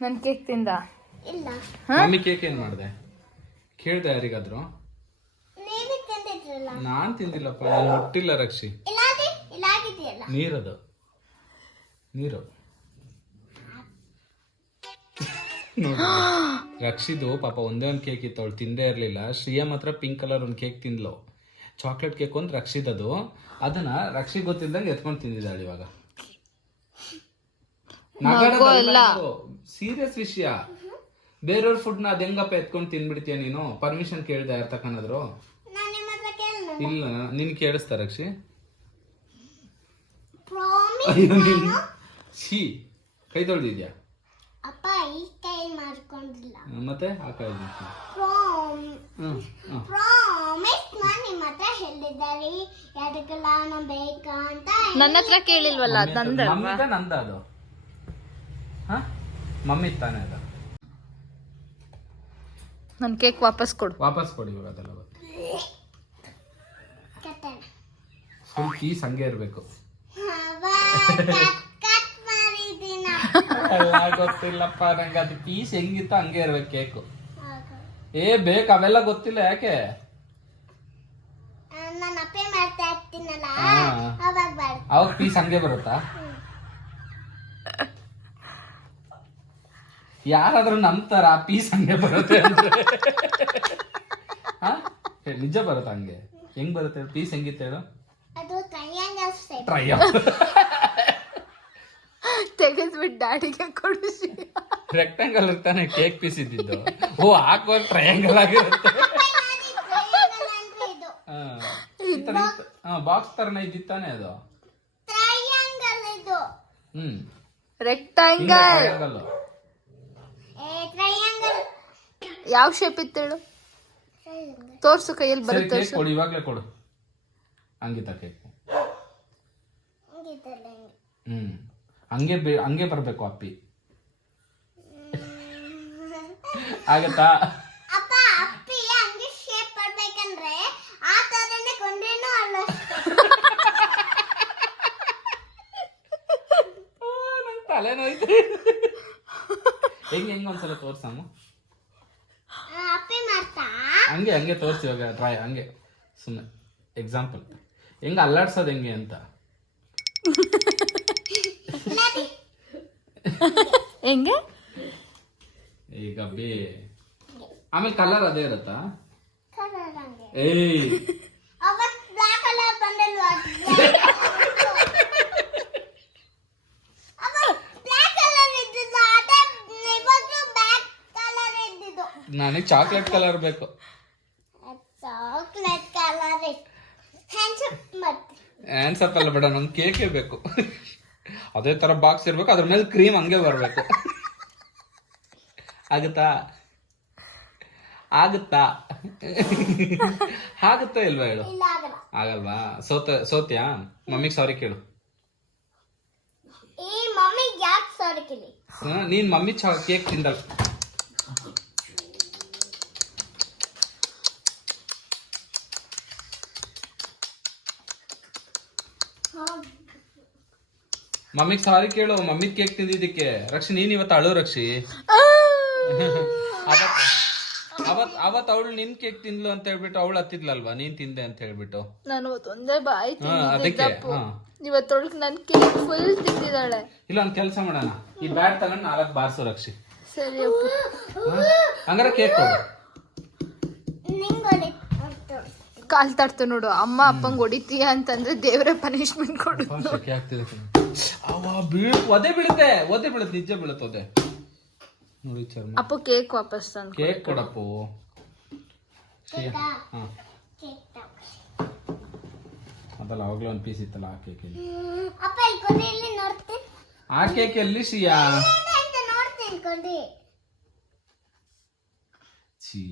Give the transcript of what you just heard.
ನನ್ ಕೇಕ್ ತಿಂದ. ಇಲ್ಲ. ಮಮ್ಮಿ ಕೇಕ್ ಏನ್ ಮಾಡಿದೆ? ಕೇಳ್ದೆ ಯಾರಿಗಾದ್ರು? ನೀನು ತಿಂದಿದ್ರಲ್ಲ? ನಾನ್ ತಿಂದಿಲ್ಲಪ್ಪ ನಾನು ಮುಟ್ಟಿಲ್ಲ ರಕ್ಷಿ. ಇಲ್ಲಾದಿ ಇಲ್ಲಾಗಿದೆಯಲ್ಲ ನೀರದು. ನೀರು. ನೋಡಿ. ರಕ್ಷಿದು ಪಾಪ ಒಂದೇ ಒಂದು ಕೇಕ್ ಇತ್ತು ಅವಳು ತಿಂದೇ ಇರಲಿಲ್ಲ. ಶ್ರೀಯಾ ಮಾತ್ರ ಪಿಂಕ್ ಕಲರ್ ಒಂದು ಕೇಕ್ ತಿಂದ್ಲು. ಚಾಕ್ಲೇಟ್ ಕೇಕ್ ಒಂದು ರಕ್ಷಿದದು. ಅದನ್ನ ರಕ್ಷಿ ಗೊತ್ತಿಲ್ದಂಗೆ ಎತ್ಕೊಂಡು ತಿಂದಿದ್ದಾಳೆ ಇವಾಗ. ಸೀರಿಯಸ್ ವಿಷಯ. ಬೇರೆಯವ್ರ ಫುಡ್ನ ಅದು ಹೆಂಗಪ್ಪ ಎತ್ಕೊಂಡು ತಿನ್ಬಿಡ್ತೀಯ ನೀನು? ಪರ್ಮಿಷನ್ ಕೇಳ್ದೆ ಯಾರು ಹತ್ರ ಇಲ್ಲ ನಿನ್ ಕೇಳಿಸ್ತಾರ ರಕ್ಷಿ. ಪ್ರಾಮಿಸ್ ಅಯ್ಯೋ ನೀನ್ ಛೀ ಕೈ ತೊಳ್ದಿದ್ಯಾ? ಅಪ್ಪ ಈ ಕೈ ಮಾಡ್ಕೊಂಡಿಲ್ಲ. ಮತ್ತೆ? ಆ ಕೈ ಪ್ರಾಮ್ ಹ್ಮ್ ಹ್ಮ್. ಪ್ರಾಮಿಸ್ ನಾನು ನಿಮ್ಮ ಹತ್ರ ಹೇಳಿದ್ದಾರೆ ಯಾರಿಗೆಲ್ಲ ಬೇಕಾ ಅಂತ ನನ್ನ ಹತ್ರ ಕೇಳಿಲ್ವಲ್ಲ ನಂದ ಅದು. ಮಮ್ಮಿ ತಾನೇ ಅದ? ನನ್ ಕೇಕ್ ವಾಪಸ್ ಕೊಡು. ವಾಪಸ್ ಕೊಡಿ ಇವಾಗ ಅದೆಲ್ಲ ಗೊತ್ತು. ಫುಲ್ ಪೀಸ್ ಹಂಗೆ ಇರಬೇಕು. ಕಟ್ ಕಟ್ ಮಾಡಿದ್ದೀನ ಗೊತ್ತಿಲ್ಲಪ್ಪ ನಂಗೆ ಅದು ಪೀಸ್ ಹೆಂಗಿತ್ತು ಹಂಗೆ ಇರ್ಬೇಕು ಕೇಕು. ಏ ಬೇಕು ಅವೆಲ್ಲ ಗೊತ್ತಿಲ್ಲ ಯಾಕೆ? ನಾನು ಅಪ್ಪೆ ಮಾಡ್ತಾ ಇರ್ತೀನಲ್ಲ ಹಾ. ಅವಾಗ ಬಾರ್ದು ಅವಾಗ ಪೀಸ್ ಹಂಗೆ ಬರುತ್ತಾ? ಯಾರಾದ್ರೂ ನಂಬ್ತಾರ ಆ ಪೀಸ್ ಹಂಗೆ ಬರುತ್ತೆ ಅಂದ್ರೆ? ಹಾ? ನಿಜ ಬರುತ್ತೆ ಹಂಗೆ? ಹೆಂಗ್ ಬರುತ್ತೆ? ಪೀಸ್ ಹೆಂಗಿತ್ತು ಹೇಳು? ಅದು ಟ್ರಯಾಂಗಲ್ ಶೇಪ್ ಟ್ರೈ ತೆಗೆದ್ಬಿಟ್ಟು ಡ್ಯಾಡಿಗೆ ಕೊಡಿಸಿ. ರೆಕ್ಟಾಂಗಲ್ ಇರ್ತಾನೆ ಕೇಕ್ ಪೀಸ್ ಇದ್ದಿದ್ದು. ಓ ಹಾಕೋ ಟ್ರಯಾಂಗಲ್ ಆಗಿರುತ್ತೆ. ಟ್ರಯಾಂಗಲ್ ಅಂದ್ರೆ ಇದು ಹಾ. ಈ ಇತ್ತು. ಹಾ ಬಾಕ್ಸ್ ತರನ ಇದ್ದಿತ್ತಾನೆ ಅದು? ಟ್ರಯಾಂಗಲ್ ಇದು. ಹ್ಮ್. ರೆಕ್ಟಾಂಗಲ್ ಟ್ರಯಾಂಗಲ್ ಏ ಟ್ರಯಾಂಗಲ್ ಯಾವ ಶೇಪ್ ಇತ್ತು ಹೇಳು? ತೋರ್ಸು ಕೈಯಲ್ಲಿ ಸರಿ ಬರುತ್ತೆ ಕೇಕ್ ಕೊಡು ಇವಾಗಲೇ ಕೊಡು. ಹಂಗಿತ್ತ ಕೇಕ್ ಹ್ಮ್. ಹಂಗೆ ಬೇ ಹಂಗೆ ಬರಬೇಕು ಅಪ್ಪಿ. ಆಗತ್ತಾ? ಅಪ್ಪ ಅಪ್ಪಿ ಹಂಗೆ ಶೇಪ್ ಬರ್ಬೇಕಂದ್ರೆ ಆ ತರನೇ ಕೊಂಡ್ರೇನು ಅಲ್ಲ ನಂಗೆ ತಲೆನೋಯ್ತು. ಹೆಂಗೆ ಹೆಂಗೆ ಒಂದ್ಸಲ ತೋರ್ಸಮ್ಮ? ಮಾಡ್ತಾ ಹಂಗೆ ಹಂಗೆ ತೋರಿಸಿ ಇವಾಗ ಟ್ರೈ ಹಂಗೆ. ಸುಮ್ಮನೆ ಎಕ್ಸಾಂಪಲ್ ಹೆಂಗೆ ಅಲ್ಲಾಡ್ಸೋದು ಹೆಂಗೆ ಅಂತ? ಹೆಂಗೆ? ಈಗ ಬಿ ಆಮೇಲೆ ಕಲರ್ ಅದೇ ಇರುತ್ತಾ? ಕಲರ್ ಹಂಗೆ. ಏಯ್ ಅವತ್ ಬ್ಲಾಕ್ ಕಲರ್ ಬಂದಲ್ವಾ ಬ್ಲಾಕ್ ಕಲರ್ ಇದ್ದಿದ್ದು ಅದೇ ಇವಾಗ್ಲೂ ಬ್ಲಾಕ್ ಕಲರ್ ಇದ್ದಿದ್ದು ನನಗೆ ಚಾಕ್ಲೇಟ್ ಕಲರ್ ಬೇಕು. ಚಾಕ್ಲೇಟ್ ಕಲರ್ ಹ್ಯಾಂಡ್ಸಪ್ ಅಲ್ಲ ಬೇಡ ನಂಗೆ ಕೇಕೇ ಬೇಕು. ಅದೇ ತರ ಬಾಕ್ಸ್ ಇರ್ಬೇಕು ಅದ್ರ ಮೇಲೆ ಕ್ರೀಮ್ ಹಂಗೆ ಬರಬೇಕು. ಆಗುತ್ತಾ? ಆಗುತ್ತಾ? ಆಗುತ್ತಾ ಇಲ್ವಾ ಹೇಳು? ಆಗಲ್ವಾ? ಸೋತ ಸೋತ್ಯಾ? ಮಮ್ಮಿಗೆ ಸಾರಿ ಕೇಳು. ನೀನ್ ಮಮ್ಮಿ ಚಾ ಕೇಕ್ ತಿಂದಲ್ ಮಮ್ಮಿಗೆ ಸಾರಿ ಕೇಳು ಮಮ್ಮಿ ಕೇಕ್ ತಿಂದಿದ್ದಕ್ಕೆ. ರಕ್ಷಿ ನೀನ್ ಇವತ್ತು ಅಳು ರಕ್ಷಿ. ಅವತ್ ಅವತ್ ಅವಳು ನಿನ್ ಕೇಕ್ ತಿಂದ್ಲು ಅಂತ ಹೇಳ್ಬಿಟ್ಟು ಅವಳು ಹತ್ತಿದ್ಲಲ್ವಾ? ನೀನ್ ತಿಂದೆ ಅಂತ ಹೇಳ್ಬಿಟ್ಟು. ನಾನು ಒಂದೇ ಬಾಯಿ ಅದಕ್ಕೆ ಇವತ್ತೊಳಗೆ ನನ್ ಕೇಕ್ ಫುಲ್ ತಿಂದಿದ್ದಾಳೆ. ಇಲ್ಲ ಒಂದ್ ಕೆಲ್ಸ ಮಾಡೋಣ. ಈ ಬ್ಯಾಟ್ ತಗೊಂಡ್ ನಾಲ್ಕು ಬಾರ್ಸು ರಕ್ಷಿ. ಸರಿ? ಹಂಗಾರೆ ಕೇಕ್ ಕೊಡು. ಕಾಲ್ ತಡ್ತು ನೋಡು ಅಮ್ಮ ಅಪ್ಪಂಗ್ ಹೊಡಿತೀಯ ಅಂತಂದ್ರೆ ದೇವರ ಪನಿಷ್ಮೆಂಟ್ ಕೊಡು ಒದೆ ಬೀಳುತ್ತೆ ಒದೆ ಬೀಳುತ್ತೆ ನಿಜ ಬೀಳುತ್ತೆ ಒದೆ. ನೋಡಿ ಚರ್ಮ. ಅಪ್ಪು ಕೇಕ್ ವಾಪಸ್ ತಂದು ಕೇಕ್ ಕೊಡಪ್ಪು. ಅದಲ್ಲ ಅವಾಗ್ಲೇ ಒಂದು ಪೀಸ್ ಇತ್ತಲ್ಲ ಆ ಕೇಕ್ ಅಪ್ಪ ಇಲ್ಲಿ ಕೊಡಿ ಇಲ್ಲಿ ಆ ಕೇಕ್ ಎಲ್ಲಿ ಶ್ರೀಯಾ ಅಂತ ನೋಡ್ತೀನಿ ಕೊಡಿ ಛೀ.